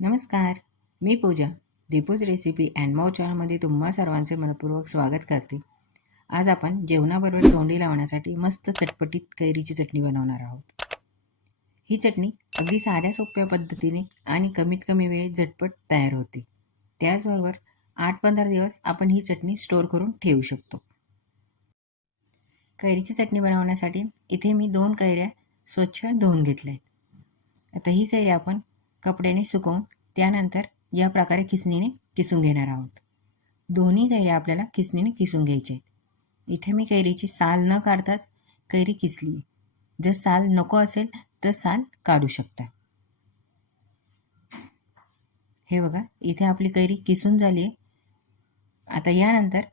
नमस्कार, मी पूजा. दीपूज recipe and more चॅनलमध्ये तुम्हा सर्वांचे मनपूर्वक स्वागत करते. आज आपण जेवणाबरोबर तोंडी लावण्यासाठी मस्त चटपटीत कैरीची चटणी बनवणार आहोत. ही चटणी अगदी साध्या सोप्या पद्धतीने आणि कमीत कमी वेळेत झटपट तयार होते. त्याचबरोबर 8-15 दिवस आपण ही चटणी स्टोअर करून ठेवू शकतो. कैरीची चटणी बनवण्यासाठी इथे मी 2 कैऱ्या स्वच्छ धुवून घेतल्या आहेत. आता ही कैरी आपण कपड्याने सुकवून त्यानंतर या प्रकारे किसणीने किसून घेणार आहोत. दोन्ही कैऱ्या आपल्याला किसणीने किसून घ्यायच्या आहेत. इथे मी कैरीची साल न काढताच कैरी किसली. जर साल नको असेल तर साल काढू शकता. हे बघा, इथे आपली कैरी किसून झाली आहे. आता यानंतर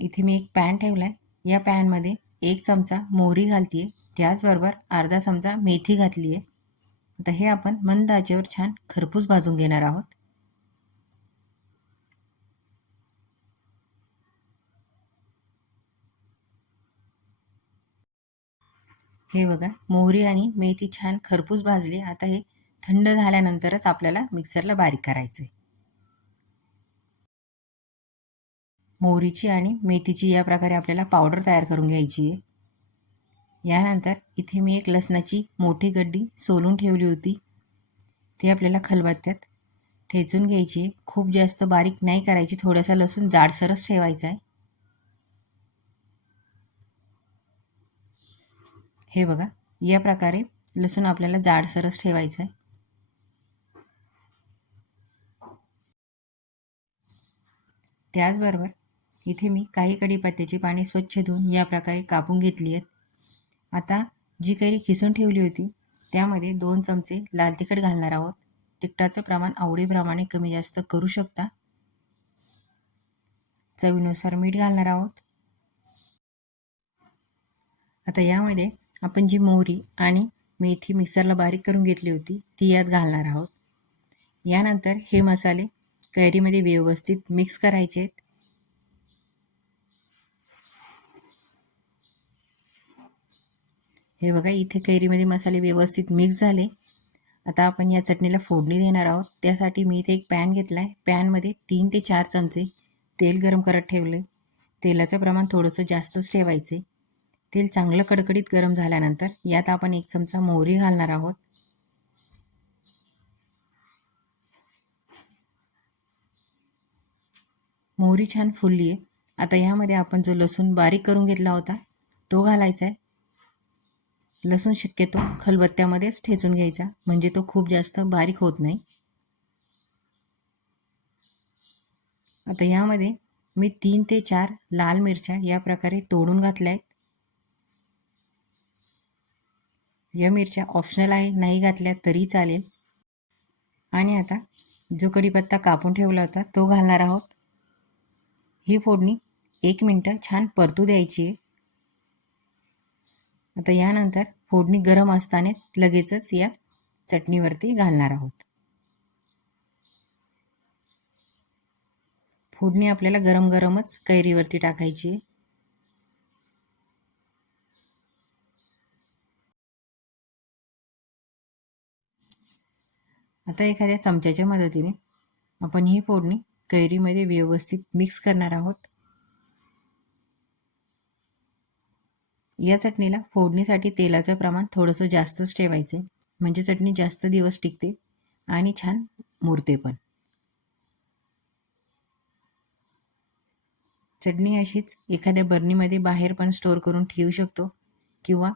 इथे मी एक पॅन ठेवला आहे. या पॅनमध्ये 1 चमचा मोहरी घालते आहे, त्याचबरोबर अर्धा चमचा मेथी घातली आहे. आता हे आपण मंद आचेवर छान खरपूस भाजून घेणार आहोत. हे बघा, मोहरी आणि मेथी छान खरपूस भाजली. आता हे थंड झाल्यानंतरच आपल्याला मिक्सरला बारीक करायचं आहे. मोहरीची आणि मेथीची या प्रकारे आपल्याला पावडर तयार करून घ्यायची आहे. यानंतर इथे मी एक लसणाची मोठी गड्डी सोलून ठेवली होती, ती आपल्याला खलबत्त्यात ठेचून घ्यायची आहे. खूप जास्त बारीक नाही करायची, थोडासा लसूण जाडसरच ठेवायचा आहे. हे बघा, या प्रकारे लसूण आपल्याला जाडसरच ठेवायचा आहे. त्याचबरोबर इथे मी काही कढीपत्त्याची पाने स्वच्छ धुवून या प्रकारे कापून घेतली आहेत. आता जी कैरी खिसून ठेवली होती त्यामध्ये 2 चमचे लाल तिखट घालणार आहोत. तिखटाचं प्रमाण आवडीप्रमाणे कमी जास्त करू शकता. चवीनुसार मीठ घालणार आहोत. आता यामध्ये आपण जी मोहरी आणि मेथी मिक्सरला बारीक करून घेतली होती ती यात घालणार आहोत. यानंतर हे मसाले कैरीमध्ये व्यवस्थित मिक्स करायचे आहेत. हे बघा, इथे कैरीमध्ये मसाले व्यवस्थित मिक्स झाले. आता आपण या चटणीला फोडणी देणार आहोत. त्यासाठी मी इथे एक पॅन घेतला आहे. पॅनमध्ये 3 ते 4 चमचे तेल गरम करत ठेवले. तेलाचं प्रमाण थोडंसं जास्तच ठेवायचे. तेल चांगलं कडकडीत गरम झाल्यानंतर यात आपण 1 चमचा मोहरी घालणार आहोत. मोहरी छान फुलली आहे. आता यामध्ये आपण जो लसूण बारीक करून घेतला होता तो घालायचा आहे. लसूण शक्यतो खलबत्त्यामध्येच ठेचून घ्यायचा, म्हणजे तो खूप जास्त बारीक होत नाही. आता यामध्ये मी 3 ते 4 लाल मिरच्या या प्रकारे तोडून घातल्या आहेत. या मिरच्या ऑप्शनल आहे, नाही घातल्या तरी चालेल. आणि आता जो कढीपत्ता कापून ठेवला होता तो घालणार आहोत. ही फोडणी 1 मिनिट छान परतू द्यायची आहे. आता यानंतर फोडणी गरम असतानाच लगेचच या चटणीवरती घालणार आहोत. फोडणी आपल्याला गरम गरमच कैरीवरती टाकायची आहे. आता एखाद्या चमच्याच्या मदतीने आपण ही फोडणी कैरीमध्ये व्यवस्थित मिक्स करणार आहोत. या चटणीला फोडणीसाठी तेलाचं प्रमाण थोडंसं जास्तच ठेवायचं आहे, म्हणजे चटणी जास्त दिवस टिकते आणि छान मुरते पण. चटणी अशीच एखाद्या बरणीमध्ये बाहेर पण स्टोअर करून ठेवू शकतो किंवा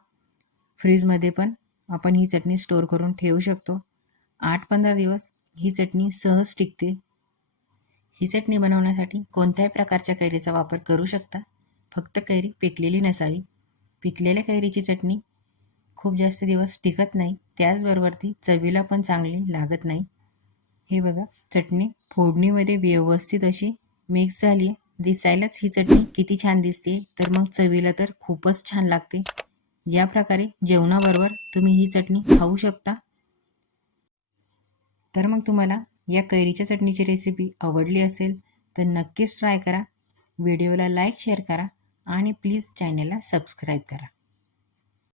फ्रीजमध्ये पण आपण ही चटणी स्टोअर करून ठेवू शकतो. 8-15 दिवस ही चटणी सहज टिकते. ही चटणी बनवण्यासाठी कोणत्याही प्रकारच्या कैरीचा वापर करू शकता, फक्त कैरी पिकलेली नसावी. पिकलेल्या कैरीची चटणी खूप जास्त दिवस टिकत नाही, त्याचबरोबर ती चवीला पण चांगली लागत नाही. हे बघा, चटणी फोडणीमध्ये व्यवस्थित अशी मिक्स झाली आहे. दिसायलाच ही चटणी किती छान दिसते, तर मग चवीला तर खूपच छान लागते. या प्रकारे जेवणाबरोबर तुम्ही ही चटणी खाऊ शकता. तर मग तुम्हाला या कैरीच्या चटणीची रेसिपी आवडली असेल तर नक्कीच ट्राय करा. व्हिडिओला लाईक शेअर करा आणि प्लीज चॅनलला सबस्क्राईब करा.